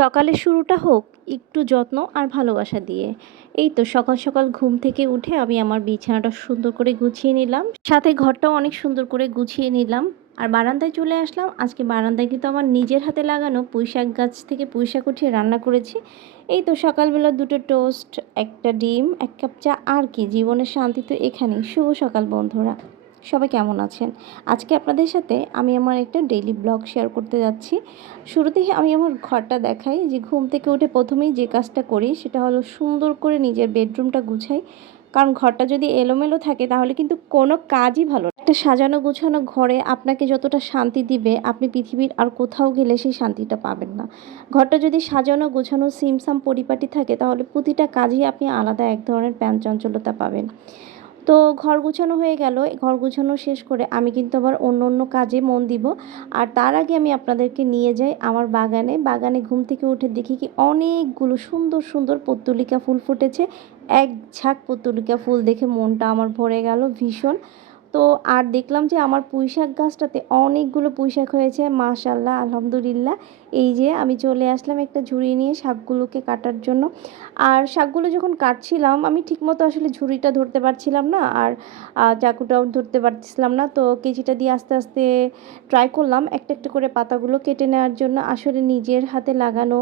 সকালের শুরুটা হোক একটু যত্ন আর ভালোবাসা দিয়ে। এই তো সকাল সকাল ঘুম থেকে উঠে আমি আমার বিছানাটা সুন্দর করে গুছিয়ে নিলাম, সাথে ঘরটাও অনেক সুন্দর করে গুছিয়ে নিলাম। আর বারান্দায় চলে আসলাম। আজকে বারান্দায় কিন্তু আমার নিজের হাতে লাগানো পুঁইশাক গাছ থেকে পুঁইশাক উঠিয়ে রান্না করেছি। এই তো সকালবেলা দুটো টোস্ট, একটা ডিম, এক কাপ চা, আর কি জীবনের শান্তি তো এখানেই। শুভ সকাল বন্ধুরা, সবাই কেমন আছেন? আজকে আপনাদের সাথে আমি আমার একটা ডেইলি ব্লগ শেয়ার করতে যাচ্ছি। শুরুতেই আমি আমার ঘরটা দেখাই। যে ঘুম থেকে উঠে প্রথমেই যে কাজটা করি সেটা হলো সুন্দর করে নিজের বেডরুমটা গুছাই। কারণ ঘরটা যদি এলোমেলো থাকে তাহলে কিন্তু কোনো কাজই ভালো না। একটা সাজানো গোছানো ঘরে আপনাকে যতটা শান্তি দিবে, আপনি পৃথিবীর আর কোথাও গেলে সেই শান্তিটা পাবেন না। ঘরটা যদি সাজানো গোছানো সিমসাম পরিপাটি থাকে তাহলে প্রতিটা কাজেই আপনি আলাদা এক ধরনের চঞ্চলতা পাবেন। তো ঘর গুছানো হয়ে গেল। ঘর গুছানো শেষ করে আমি কিন্তু আবার অন্য অন্য কাজে মন দিব। আর তার আগে আমি আপনাদেরকে নিয়ে যাই আমার বাগানে। বাগানে ঘুম থেকে উঠে দেখি কি অনেকগুলো সুন্দর সুন্দর পত্তলিকা ফুল ফুটেছে। এক ঝাঁক পত্তলিকা ফুল দেখে মনটা আমার ভরে গেল ভীষণ। তো আর দেখলাম যে আমার পুঁইশাক গাছটাতে অনেকগুলো পুঁইশাক হয়েছে, মাশাআল্লাহ, আলহামদুলিল্লাহ। এই যে আমি চলে আসলাম একটা ঝুড়ি নিয়ে শাকগুলোকে কাটার জন্য। আর শাকগুলো যখন কাটছিলাম আমি ঠিকমতো আসলে ঝুড়িটা ধরতে পারছিলাম না, আর চাকুটাও ধরতে পারছিলাম না। তো কেচিটা দিয়ে আস্তে আস্তে ট্রাই করলাম একটা একটা করে পাতাগুলো কেটে নেওয়ার জন্য। আসলে নিজের হাতে লাগানো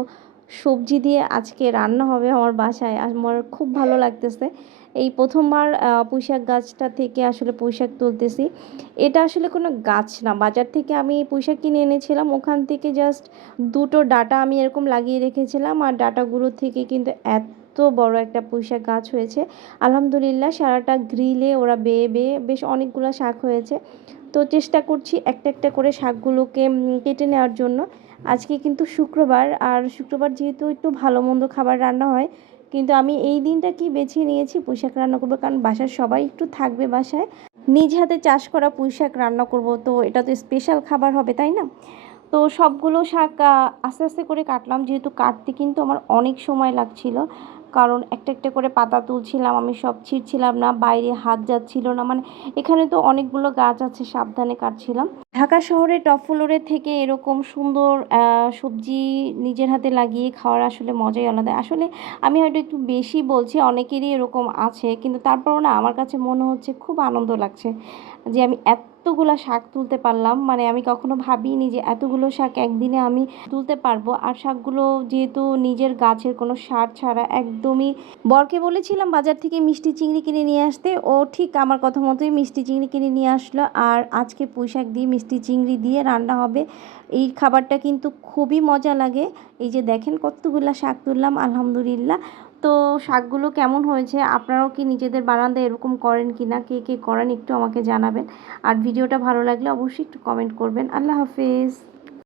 সবজি দিয়ে আজকে রান্না হবে আমার বাসায়, আমার খুব ভালো লাগতেছে। এই প্রথমবার পুঁইশাক গাছটা থেকে আসলে পুঁইশাক তুলতেছি। এটা আসলে কোনো গাছ না, বাজার থেকে আমি পুঁইশাক কিনে এনেছিলাম, ওখান থেকে জাস্ট দুটো ডাঁটা আমি এরকম লাগিয়ে রেখেছিলাম। আর ডাঁটাগুলো থেকে কিন্তু এত বড় একটা পুঁইশাক গাছ হয়েছে, আলহামদুলিল্লাহ। সারাটা গ্রিলে ওরা বেয়ে বেয়ে বেশ অনেকগুলো শাক হয়েছে। তো চেষ্টা করছি একটা একটা করে শাকগুলোকে কেটে নেওয়ার জন্য। আজকে কিন্তু শুক্রবার, আর শুক্রবার যেহেতু একটু ভালো মন্দ খাবার রান্না হয়, কিন্তু আমি এই দিনটাকেই বেছে নিয়েছি পুঁইশাক রান্না করবো, কারণ বাসার সবাই একটু থাকবে বাসায়। নিজ হাতে চাষ করা পুঁইশাক রান্না করব, তো এটা তো স্পেশাল খাবার হবে, তাই না? তো সবগুলো শাক আস্তে আস্তে করে কাটলাম, যেহেতু কাটতে কিন্তু আমার অনেক সময় লাগছিল। কারণ একটা একটা করে পাতা তুলছিলাম, আমি সব ছিঁড়ছিলাম না, বাইরে হাত যাচ্ছিল না, মানে এখানে তো অনেকগুলো গাছ আছে, সাবধানে কাটছিলাম। ঢাকা শহরে টপ ফ্লোরে থেকে এরকম সুন্দর সবজি নিজের হাতে লাগিয়ে খাওয়ার আসলে মজাই আলাদা। আসলে আমি হয়তো একটু বেশি বলছি, অনেকেরই এরকম আছে, কিন্তু তারপরও না আমার কাছে মনে হচ্ছে খুব আনন্দ লাগছে যে আমি এতগুলা শাক তুলতে পারলাম। মানে আমি কখনো ভাবিনি যে এতগুলো শাক একদিনে আমি তুলতে পারবো। আর শাকগুলো যেহেতু নিজের গাছের কোনো সার ছাড়া একদমই। বরকে বলেছিলাম বাজার থেকে মিষ্টি চিংড়ি কিনে নিয়ে আসতে, ও ঠিক আমার কথা মতোই মিষ্টি চিংড়ি কিনে নিয়ে আসলো। আর আজকে পুঁইশাক দিয়ে মিষ্টি চিংড়ি দিয়ে রান্না হবে। এই খাবারটা কিন্তু খুবই মজা লাগে। এই যে দেখেন কতগুলা শাক তুললাম, আলহামদুলিল্লাহ। তো শাকগুলো কেমন হয়েছে, আপনারাও কি নিজেদের বারান্দায় এরকম করেন কি না, কে কে করেন একটু আমাকে জানাবেন। আর ভিডিওটা ভালো লাগলে অবশ্যই একটু কমেন্ট করবেন। আল্লাহ হাফেজ।